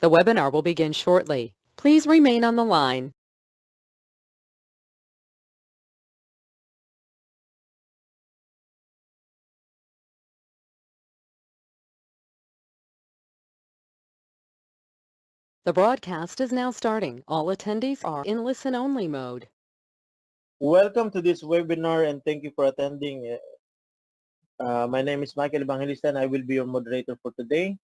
The webinar will begin shortly. Please remain on the line. The broadcast is now starting. All attendees are in listen-only mode. Welcome to this webinar and thank you for attending. My name is Michael Evangelista and I will be your moderator for today.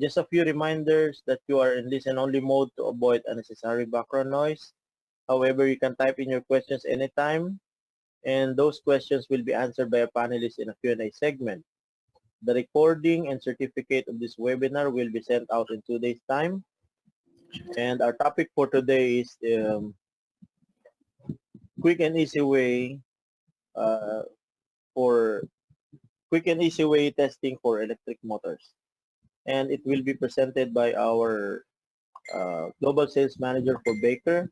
Just a few reminders that you are in listen-only mode to avoid unnecessary background noise. However, you can type in your questions anytime and those questions will be answered by a panelist in a Q&A segment. The recording and certificate of this webinar will be sent out in 2 days' time. And our topic for today is quick and easy way testing for electric motors. And it will be presented by our Global Sales Manager for Baker,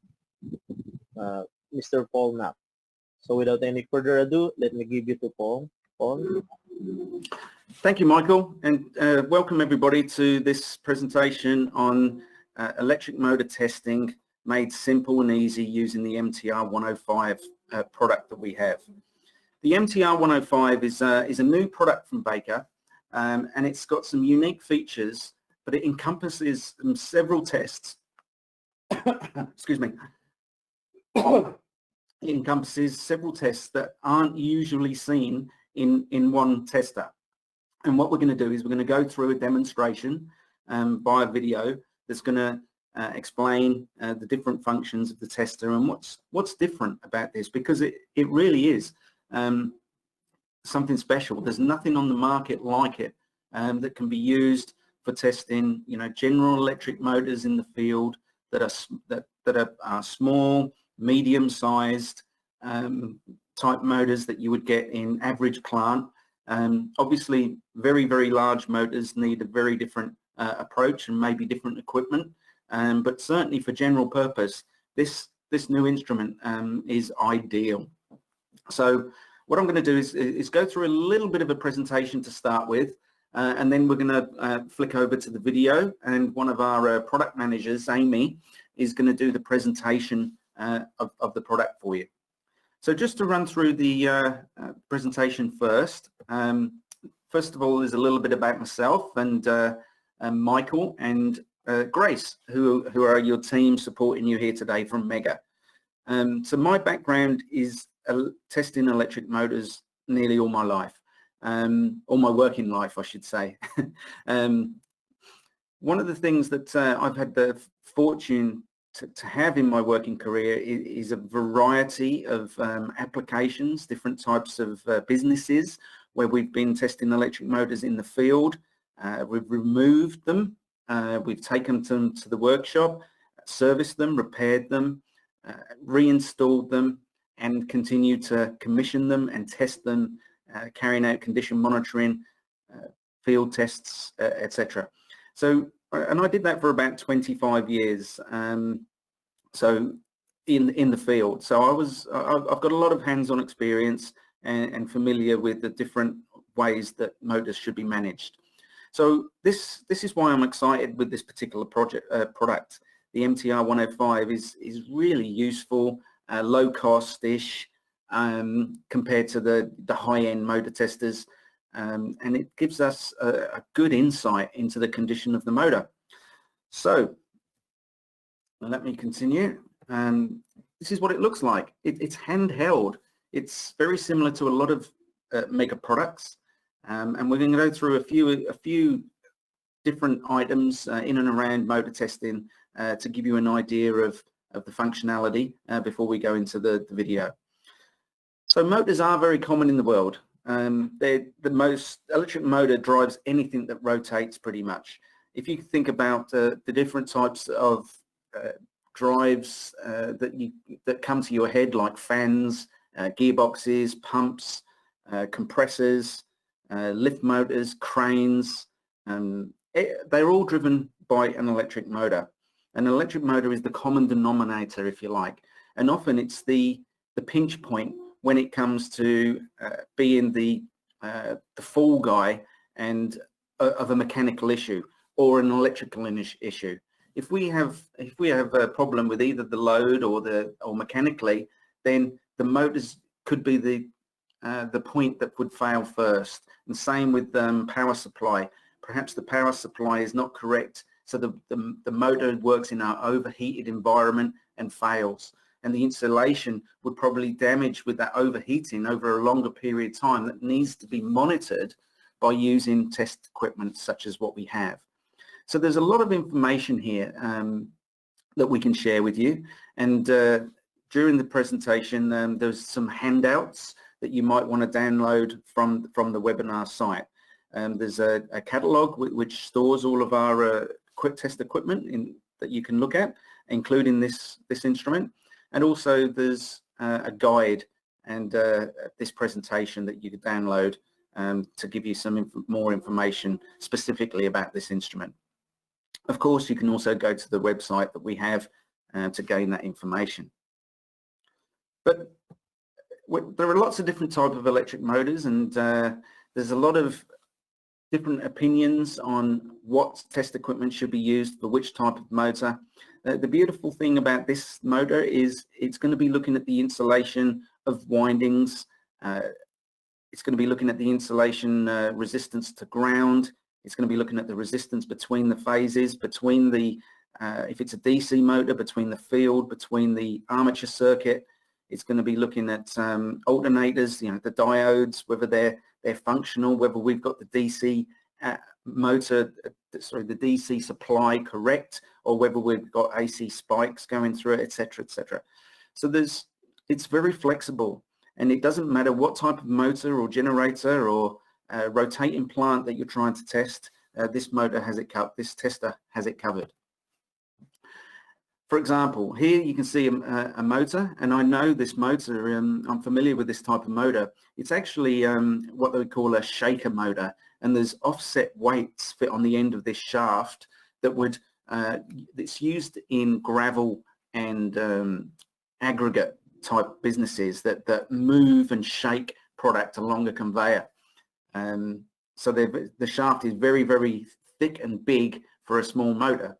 Mr. Paul Knapp. So without any further ado, let me give you to Paul. Paul? Thank you, Michael, and welcome everybody to this presentation on electric motor testing made simple and easy using the MTR105 product that we have. The MTR105 is a new product from Baker, and it's got some unique features, but it encompasses several tests. Excuse me. It encompasses several tests that aren't usually seen in one tester. And what we're going to do is we're going to go through a demonstration via video that's going to explain the different functions of the tester and what's different about this, because it really is something special. There's nothing on the market like it that can be used for testing, general electric motors in the field that are small, medium-sized type motors that you would get in average plant. Obviously, very, very large motors need a very different approach and maybe different equipment. But certainly for general purpose, this new instrument is ideal. So what I'm going to do is go through a little bit of a presentation to start with, and then we're going to flick over to the video, and one of our product managers, Amy, is going to do the presentation of the product for you. So just to run through the presentation first. First of all, there's a little bit about myself and Michael and Grace, who are your team supporting you here today from Megger. So my background is testing electric motors nearly all my life, all my working life, I should say. One of the things that I've had the fortune to have in my working career is a variety of applications, different types of businesses where we've been testing electric motors in the field. We've removed them, we've taken them to the workshop, serviced them, repaired them, reinstalled them, and continue to commission them and test them, carrying out condition monitoring, field tests, etc. So, and I did that for about 25 years. So in the field. So I've got a lot of hands-on experience and familiar with the different ways that motors should be managed. So this is why I'm excited with this particular product. The MTR105 is really useful, low cost-ish compared to the high-end motor testers, and it gives us a good insight into the condition of the motor. So let me continue. This is what it looks like. It's handheld. It's very similar to a lot of Megger products, and we're going to go through a few different items in and around motor testing to give you an idea of the functionality before we go into the video. So motors are very common in the world. The most electric motor drives anything that rotates pretty much. If you think about the different types of drives that come to your head, like fans, gearboxes, pumps, compressors, lift motors, cranes, they're all driven by an electric motor. An electric motor is the common denominator, if you like, and often it's the pinch point when it comes to being the fall guy and of a mechanical issue. or an electrical issue. If we have a problem with either the load or mechanically, then the motors could be the point that would fail first. And same with power supply. Perhaps the power supply is not correct, so the motor works in an overheated environment and fails. And the insulation would probably damage with that overheating over a longer period of time that needs to be monitored by using test equipment such as what we have. So there's a lot of information here that we can share with you. And during the presentation, there's some handouts that you might want to download from the webinar site. There's a catalog which stores all of our quick test equipment that you can look at, including this instrument. And also there's a guide and this presentation that you could download to give you some more information specifically about this instrument. Of course, you can also go to the website that we have to gain that information. But there are lots of different types of electric motors, and there's a lot of different opinions on what test equipment should be used for which type of motor. The beautiful thing about this motor is it's going to be looking at the insulation of windings. It's going to be looking at the insulation resistance to ground. It's going to be looking at the resistance between the phases, between the, if it's a DC motor, between the field, between the armature circuit. It's going to be looking at alternators, the diodes, whether they're functional, whether we've got the DC motor, the DC supply correct, or whether we've got AC spikes going through it, etc., etc. So it's very flexible, and it doesn't matter what type of motor or generator or rotating plant that you're trying to test. This motor has it covered. This tester has it covered. For example, here you can see a motor, and I know this motor, I'm familiar with this type of motor. It's actually what they call a shaker motor, and there's offset weights fit on the end of this shaft that would, it's used in gravel and aggregate type businesses that move and shake product along a conveyor. So the shaft is very, very thick and big for a small motor.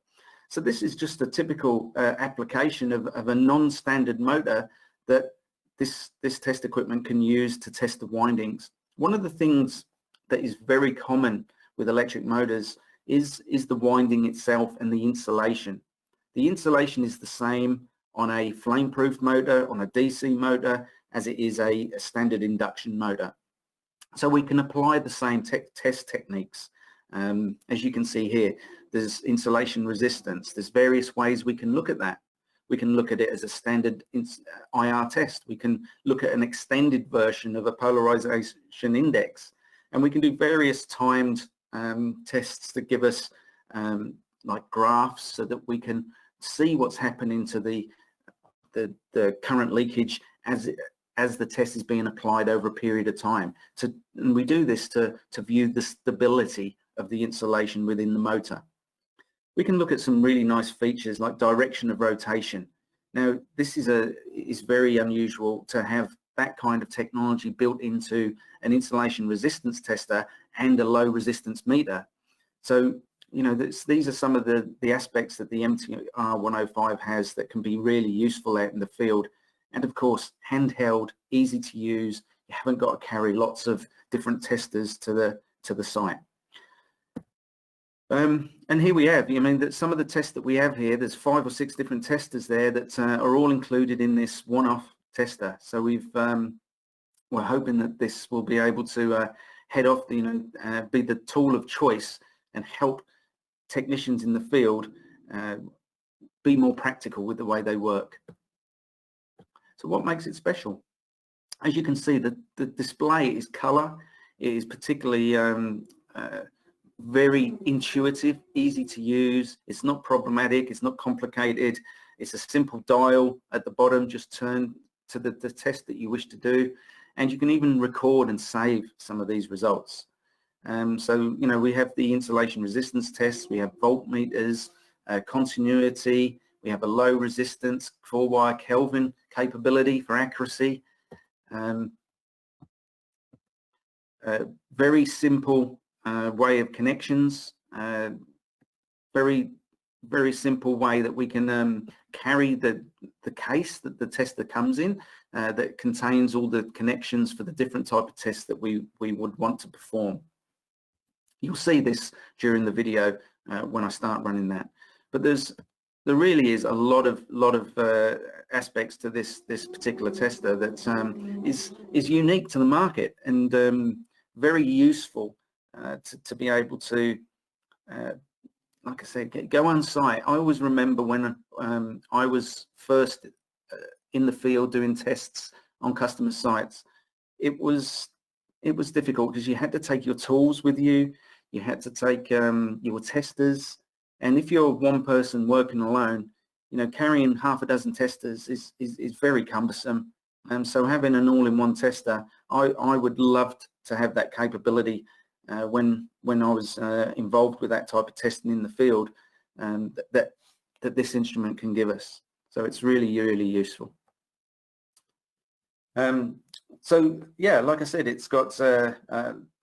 So this is just a typical application of a non-standard motor that this test equipment can use to test the windings. One of the things that is very common with electric motors is the winding itself and the insulation. The insulation is the same on a flame-proof motor, on a DC motor, as it is a standard induction motor. So we can apply the same test techniques. As you can see here, there's insulation resistance. There's various ways we can look at that. We can look at it as a standard IR test. We can look at an extended version of a polarization index. And we can do various timed tests that give us like graphs so that we can see what's happening to the current leakage as the test is being applied over a period of time. And we do this to view the stability of the insulation within the motor. We can look at some really nice features like direction of rotation. Now, this is very unusual to have that kind of technology built into an insulation resistance tester and a low resistance meter. So, these are some of the aspects that the MTR105 has that can be really useful out in the field. And of course, handheld, easy to use. You haven't got to carry lots of different testers to the site. And here we have, that some of the tests that we have here, there's 5 or 6 different testers there that are all included in this one-off tester. So we're hoping that this will be able to head off, be the tool of choice and help technicians in the field be more practical with the way they work. So what makes it special? As you can see, the display is color. It is particularly very intuitive, easy to use. It's not problematic. It's not complicated. It's a simple dial at the bottom. Just turn to the test that you wish to do. And you can even record and save some of these results. So, we have the insulation resistance tests. We have voltmeters, continuity. We have a low resistance 4-wire Kelvin capability for accuracy. Very simple way of connections. very, very simple way that we can carry the case that the tester comes in that contains all the connections for the different type of tests that we would want to perform. You'll see this during the video when I start running that. But there really is a lot of aspects to this particular tester that is unique to the market and very useful to be able to, like I said, go on site. I always remember when I was first in the field doing tests on customer sites, it was difficult because you had to take your tools with you, you had to take your testers, and if you're one person working alone, you know, carrying half a dozen testers is very cumbersome. So having an all-in-one tester, I would love to have that capability when I was involved with that type of testing in the field, that this instrument can give us. So it's really, really useful. So yeah, like I said, it's got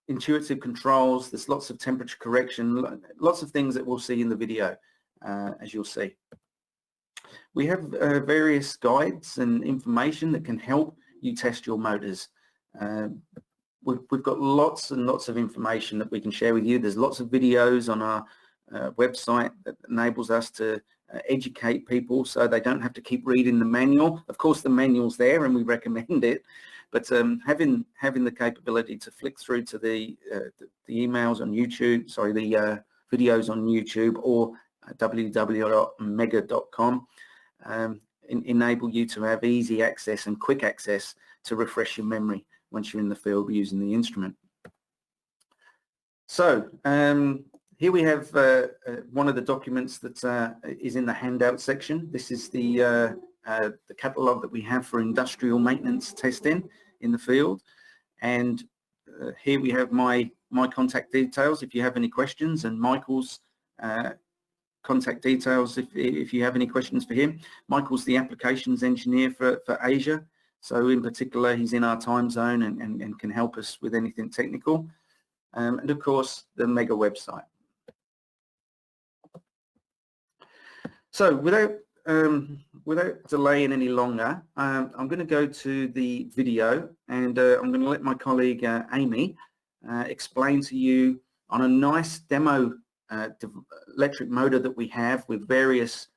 intuitive controls. There's lots of temperature correction, lots of things that we'll see in the video, as you'll see. We have various guides and information that can help you test your motors. We've got lots and lots of information that we can share with you. There's lots of videos on our website that enables us to educate people so they don't have to keep reading the manual. Of course, the manual's there and we recommend it, but having the capability to flick through to the emails on YouTube, sorry, the videos on YouTube or www.megger.com enable you to have easy access and quick access to refresh your memory once you're in the field using the instrument. So here we have one of the documents that is in the handout section. This is the catalogue that we have for industrial maintenance testing in the field, and here we have my contact details if you have any questions, and Michael's contact details if you have any questions for him. Michael's the applications engineer for Asia, so in particular he's in our time zone and can help us with anything technical, and of course the Megger website. So without delaying any longer, I'm going to go to the video, and I'm going to let my colleague Amy explain to you on a nice demo electric motor that we have with various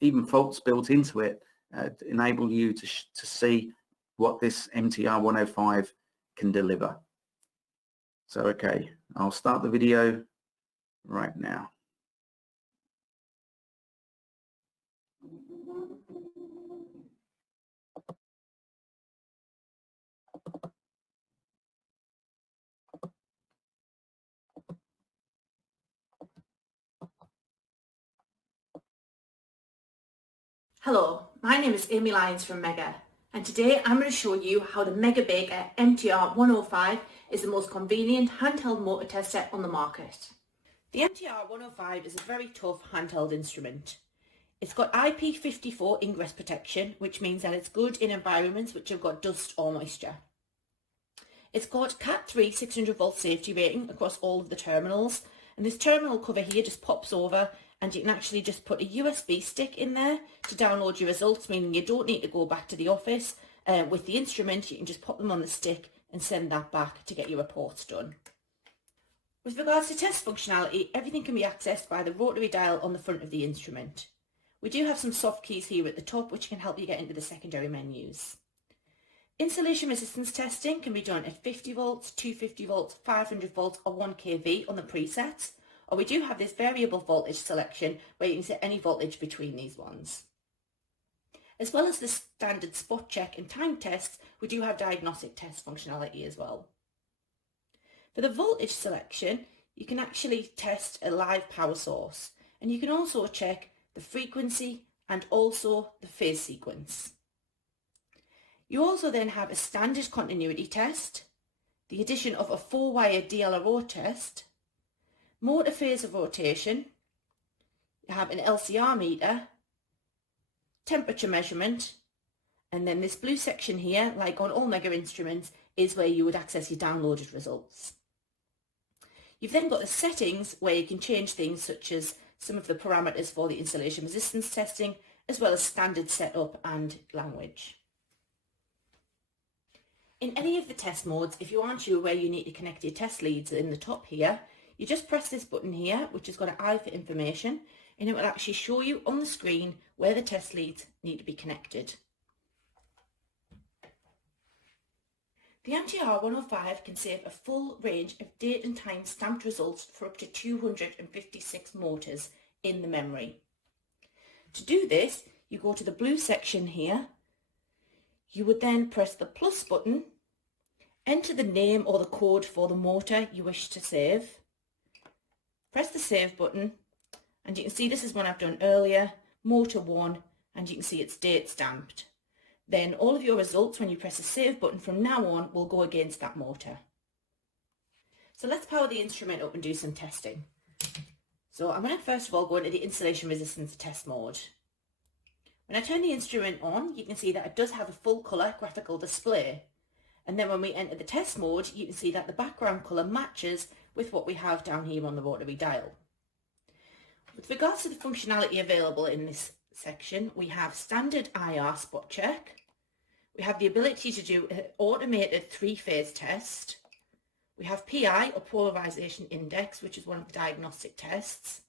even faults built into it to enable you to see what this MTR105 can deliver. So okay, I'll start the video right now. Hello, my name is Amy Lyons from Megger, and today I'm going to show you how the Megger MTR105 is the most convenient handheld motor tester on the market. The MTR105 is a very tough handheld instrument. It's got IP54 ingress protection, which means that it's good in environments which have got dust or moisture. It's got Cat3 600 volt safety rating across all of the terminals, and this terminal cover here just pops over, and you can actually just put a USB stick in there to download your results, meaning you don't need to go back to the office with the instrument. You can just pop them on the stick and send that back to get your reports done. With regards to test functionality, everything can be accessed by the rotary dial on the front of the instrument. We do have some soft keys here at the top which can help you get into the secondary menus. Insulation resistance testing can be done at 50 volts, 250 volts, 500 volts or 1 kV on the presets, or we do have this variable voltage selection where you can set any voltage between these ones. As well as the standard spot check and time tests, we do have diagnostic test functionality as well. For the voltage selection, you can actually test a live power source, and you can also check the frequency and also the phase sequence. You also then have a standard continuity test, the addition of a 4-wire DLRO test, motor phase of rotation, you have an LCR meter, temperature measurement, and then this blue section here, like on all Megger instruments, is where you would access your downloaded results. You've then got the settings where you can change things such as some of the parameters for the installation resistance testing, as well as standard setup and language. In any of the test modes, if you aren't sure where you need to connect your test leads in the top here, you just press this button here, which has got an eye for information, and it will actually show you on the screen where the test leads need to be connected. The MTR105 can save a full range of date and time stamped results for up to 256 motors in the memory. To do this, you go to the blue section here. You would then press the plus button, enter the name or the code for the motor you wish to save, press the save button, and you can see this is one I've done earlier, motor 1, and you can see it's date stamped. Then all of your results when you press the save button from now on will go against that motor. So let's power the instrument up and do some testing. So I'm going to first of all go into the installation resistance test mode. When I turn the instrument on, you can see that it does have a full colour graphical display. And then when we enter the test mode, you can see that the background colour matches with what we have down here on the rotary dial. With regards to the functionality available in this section, we have standard IR spot check. We have the ability to do an automated 3-phase test. We have PI or polarization index, which is one of the diagnostic tests.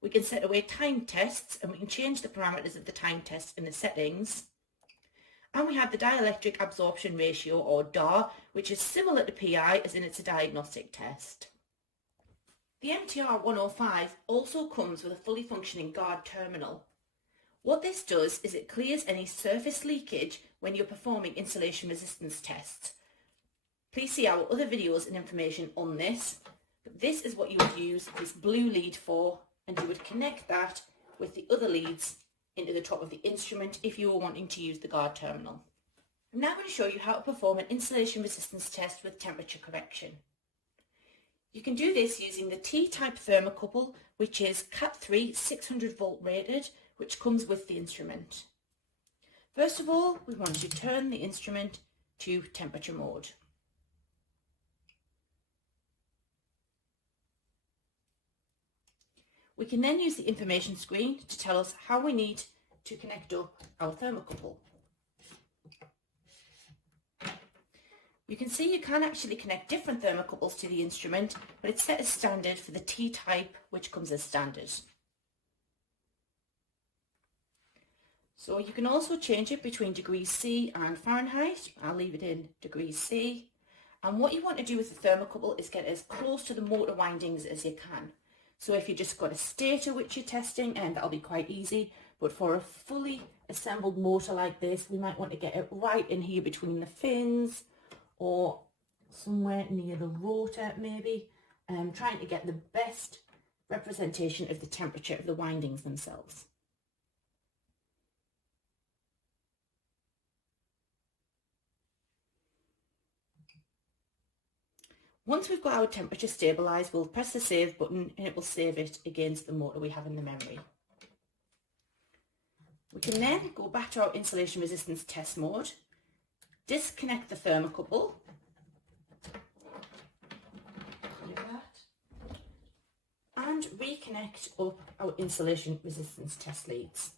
We can set away time tests, and we can change the parameters of the time test in the settings. And we have the dielectric absorption ratio, or DAR, which is similar to PI as in it's a diagnostic test. The MTR105 also comes with a fully functioning guard terminal. What this does is it clears any surface leakage when you're performing insulation resistance tests. Please see our other videos and information on this, but this is what you would use this blue lead for, and you would connect that with the other leads into the top of the instrument if you were wanting to use the guard terminal. I'm now going to show you how to perform an insulation resistance test with temperature correction. You can do this using the T-type thermocouple, which is Cat3 600 volt rated, which comes with the instrument. First of all, we want to turn the instrument to temperature mode. We can then use the information screen to tell us how we need to connect up our thermocouple. You can see you can actually connect different thermocouples to the instrument, but it's set as standard for the T-type, which comes as standard. So you can also change it between degrees C and Fahrenheit. I'll leave it in degrees C. And what you want to do with the thermocouple is get as close to the motor windings as you can. So if you just got a stator which you're testing, and that'll be quite easy, but for a fully assembled motor like this, we might want to get it right in here between the fins or somewhere near the rotor maybe, trying to get the best representation of the temperature of the windings themselves. Once we've got our temperature stabilised, we'll press the save button and it will save it against the motor we have in the memory. We can then go back to our insulation resistance test mode, disconnect the thermocouple, and reconnect up our insulation resistance test leads.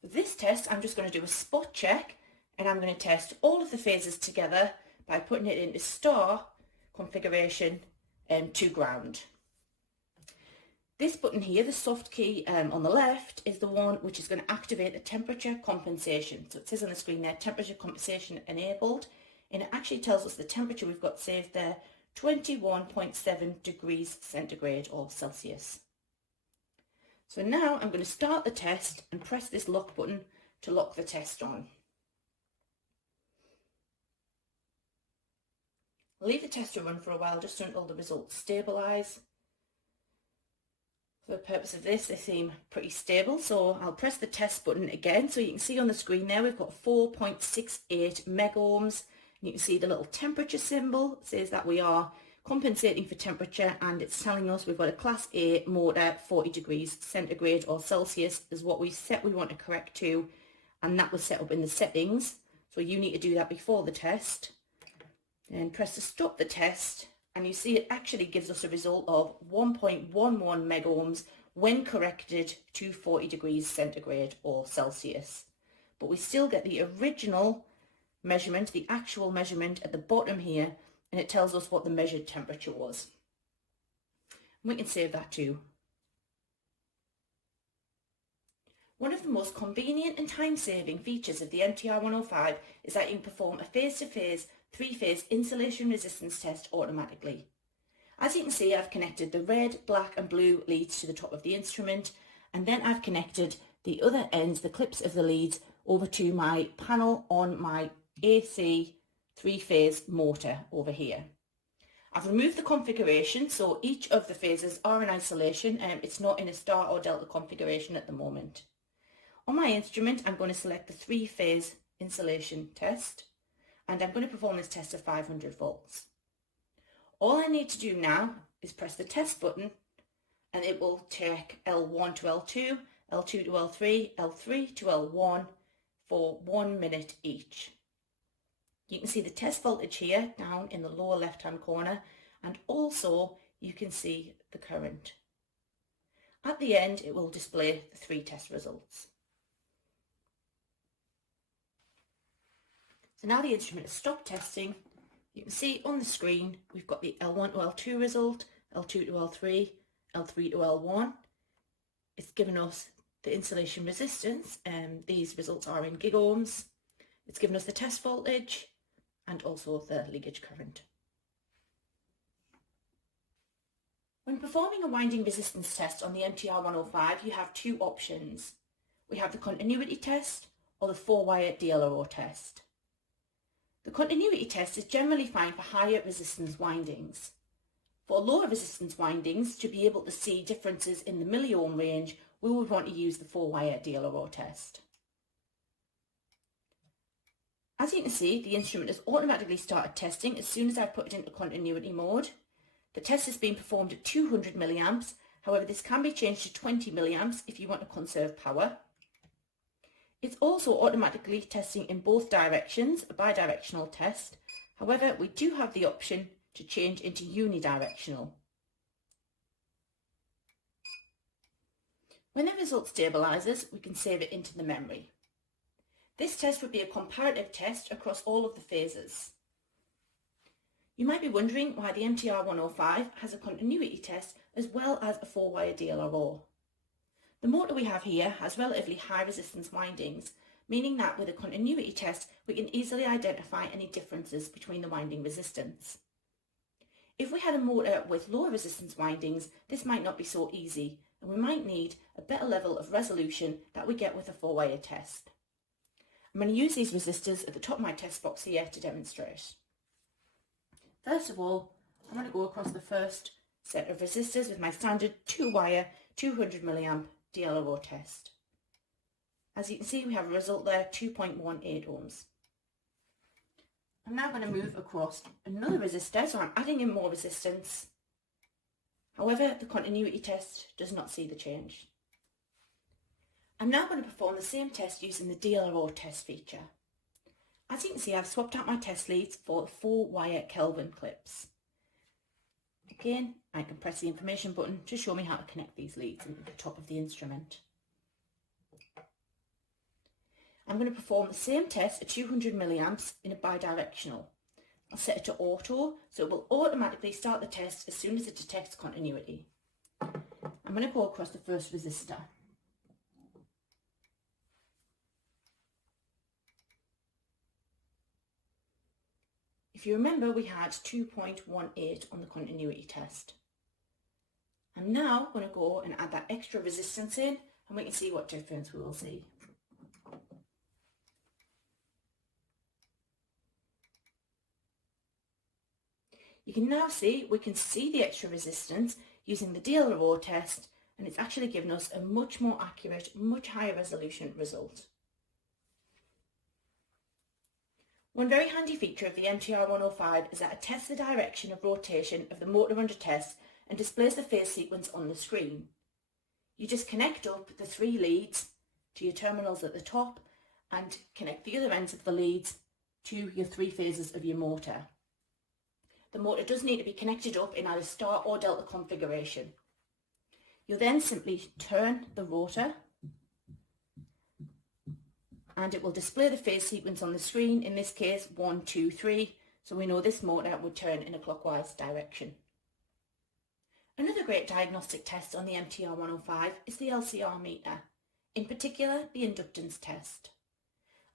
For this test, I'm just going to do a spot check, and I'm going to test all of the phases together by putting it into star configuration to ground. This button here, the soft key on the left, is the one which is going to activate the temperature compensation. So it says on the screen there, temperature compensation enabled, and it actually tells us the temperature we've got saved there, 21.7 degrees centigrade or Celsius. So now I'm going to start the test and press this lock button to lock the test on. I'll leave the test to run for a while just until the results stabilise. For the purpose of this, they seem pretty stable, so I'll press the test button again. So you can see on the screen there we've got 4.68 megohms. You can see the little temperature symbol. It says that we are compensating for temperature, and it's telling us we've got a class A motor, 40 degrees centigrade or Celsius is what we set we want to correct to, and that was set up in the settings. So you need to do that before the test. Then press to stop the test, and you see it actually gives us a result of 1.11 megohms when corrected to 40 degrees centigrade or Celsius. But we still get the original measurement, the actual measurement at the bottom here, and it tells us what the measured temperature was. And we can save that too. One of the most convenient and time-saving features of the MTR105 is that you can perform a phase-to-phase, three-phase insulation resistance test automatically. As you can see, I've connected the red, black and blue leads to the top of the instrument, and then I've connected the other ends, the clips of the leads, over to my panel on my AC three-phase motor over here. I've removed the configuration, so each of the phases are in isolation, and it's not in a star or delta configuration at the moment. On my instrument, I'm going to select the three-phase insulation test, and I'm going to perform this test at 500 volts. All I need to do now is press the test button, and it will check L1 to L2, L2 to L3, L3 to L1 for 1 minute each. You can see the test voltage here down in the lower left-hand corner, and also you can see the current. At the end, it will display the 3 test results. So now the instrument has stopped testing. You can see on the screen we've got the L1 to L2 result, L2 to L3, L3 to L1. It's given us the insulation resistance, and these results are in gigohms. It's given us the test voltage and also the leakage current. When performing a winding resistance test on the MTR105, you have 2 options. We have the continuity test or the 4-wire DLRO test. The continuity test is generally fine for higher resistance windings. For lower resistance windings, to be able to see differences in the milliohm range, we would want to use the 4-wire DLRO test. As you can see, the instrument has automatically started testing as soon as I put it into continuity mode. The test has been performed at 200 milliamps, however this can be changed to 20 milliamps if you want to conserve power. It's also automatically testing in both directions, a bidirectional test. However, we do have the option to change into unidirectional. When the result stabilises, we can save it into the memory. This test would be a comparative test across all of the phases. You might be wondering why the MTR105 has a continuity test as well as a 4-wire DLRO. The motor we have here has relatively high resistance windings, meaning that with a continuity test we can easily identify any differences between the winding resistance. If we had a motor with lower resistance windings, this might not be so easy, and we might need a better level of resolution that we get with a 4-wire test. I'm going to use these resistors at the top of my test box here to demonstrate. First of all, I'm going to go across the first set of resistors with my standard 2-wire 200 milliamp DLRO test. As you can see, we have a result there, 2.18 ohms. I'm now going to move across another resistor, so I'm adding in more resistance. However, the continuity test does not see the change. I'm now going to perform the same test using the DLRO test feature. As you can see, I've swapped out my test leads for the 4-wire Kelvin clips. Again, I can press the information button to show me how to connect these leads into the top of the instrument. I'm going to perform the same test at 200 milliamps in a bidirectional. I'll set it to auto, so it will automatically start the test as soon as it detects continuity. I'm going to go across the first resistor. If you remember, we had 2.18 on the continuity test. I'm now going to go and add that extra resistance in, and we can see what difference we will see. You can now see, we can see the extra resistance using the DLRO test, and it's actually given us a much more accurate, much higher resolution result. One very handy feature of the MTR105 is that it tests the direction of rotation of the motor under test and displays the phase sequence on the screen. You just connect up the 3 leads to your terminals at the top and connect the other ends of the leads to your 3 phases of your motor. the motor does need to be connected up in either star or delta configuration. You'll then simply turn the rotor and it will display the phase sequence on the screen, in this case 1, 2, 3, so we know this motor would turn in a clockwise direction. Another great diagnostic test on the MTR105 is the LCR meter, in particular the inductance test.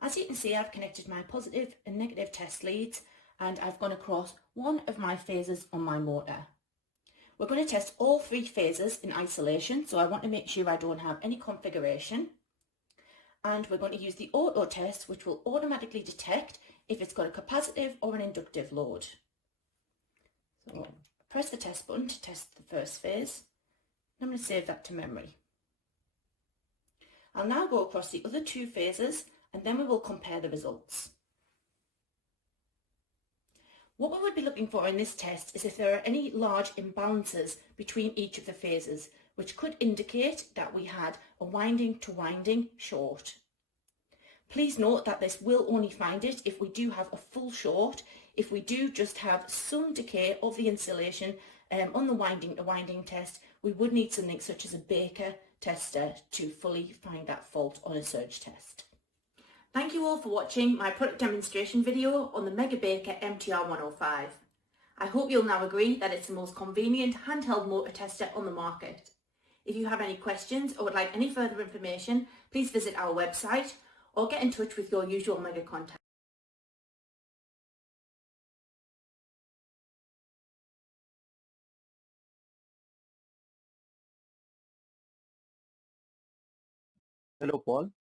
As you can see, I've connected my positive and negative test leads and I've gone across one of my phases on my motor. We're going to test all 3 phases in isolation, so I want to make sure I don't have any configuration. And we're going to use the auto test, which will automatically detect if it's got a capacitive or an inductive load. So press the test button to test the first phase. I'm going to save that to memory. I'll now go across the other 2 phases and then we will compare the results. What we would be looking for in this test is if there are any large imbalances between each of the phases, which could indicate that we had a winding to winding short. Please note that this will only find it if we do have a full short. If we do just have some decay of the insulation on the winding to winding test, we would need something such as a Baker tester to fully find that fault on a surge test. Thank you all for watching my product demonstration video on the Megger MTR105. I hope you'll now agree that it's the most convenient handheld motor tester on the market. If you have any questions or would like any further information, please visit our website or get in touch with your usual Megger contact. Hello, Paul.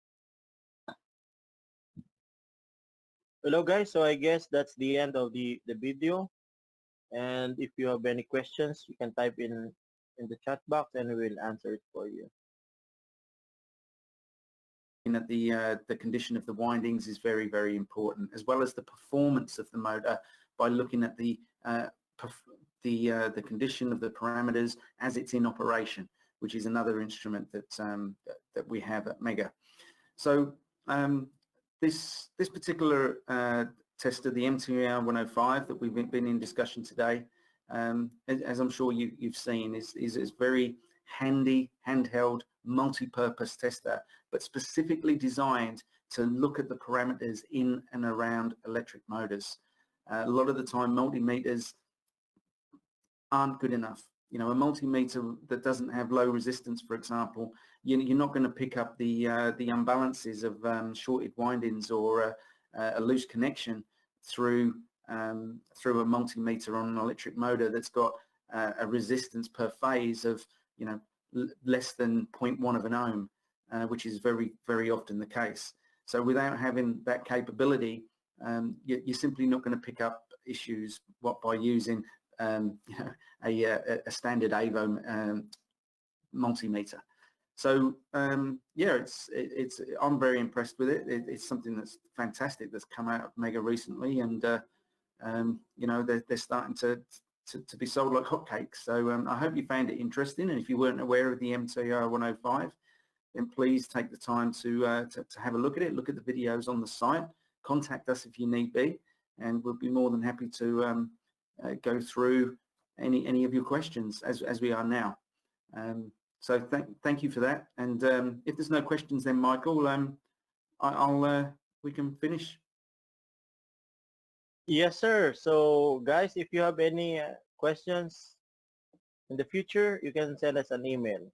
Hello, guys. So I guess that's the end of the video. And if you have any questions, you can type in the chat box and we will answer it for you. That the condition of the windings is very, very important, as well as the performance of the motor by looking at the condition of the parameters as it's in operation, which is another instrument that that we have at Megger. So this particular tester, the MTR105 that we've been in discussion today, as I'm sure you've seen, is very handy, handheld, multi-purpose tester, but specifically designed to look at the parameters in and around electric motors. A lot of the time multimeters aren't good enough. You know, a multimeter that doesn't have low resistance, for example, you're not going to pick up the imbalances of shorted windings or a loose connection through a multimeter on an electric motor that's got a resistance per phase of, you know, less than 0.1 of an ohm, which is very, very often the case. So without having that capability, you're simply not going to pick up issues by using you know, a standard AVO multimeter. So yeah, I'm very impressed with it. It's something that's fantastic that's come out of Megger recently, and you know, they're starting to be sold like hotcakes. So I hope you found it interesting, and if you weren't aware of the MTR105, then please take the time to have a look at it, look at the videos on the site, contact us if you need be, and we'll be more than happy to go through any of your questions as we are now. So thank you for that, and if there's no questions, then Michael, we can finish. Yes, sir. So guys, if you have any questions in the future, you can send us an email.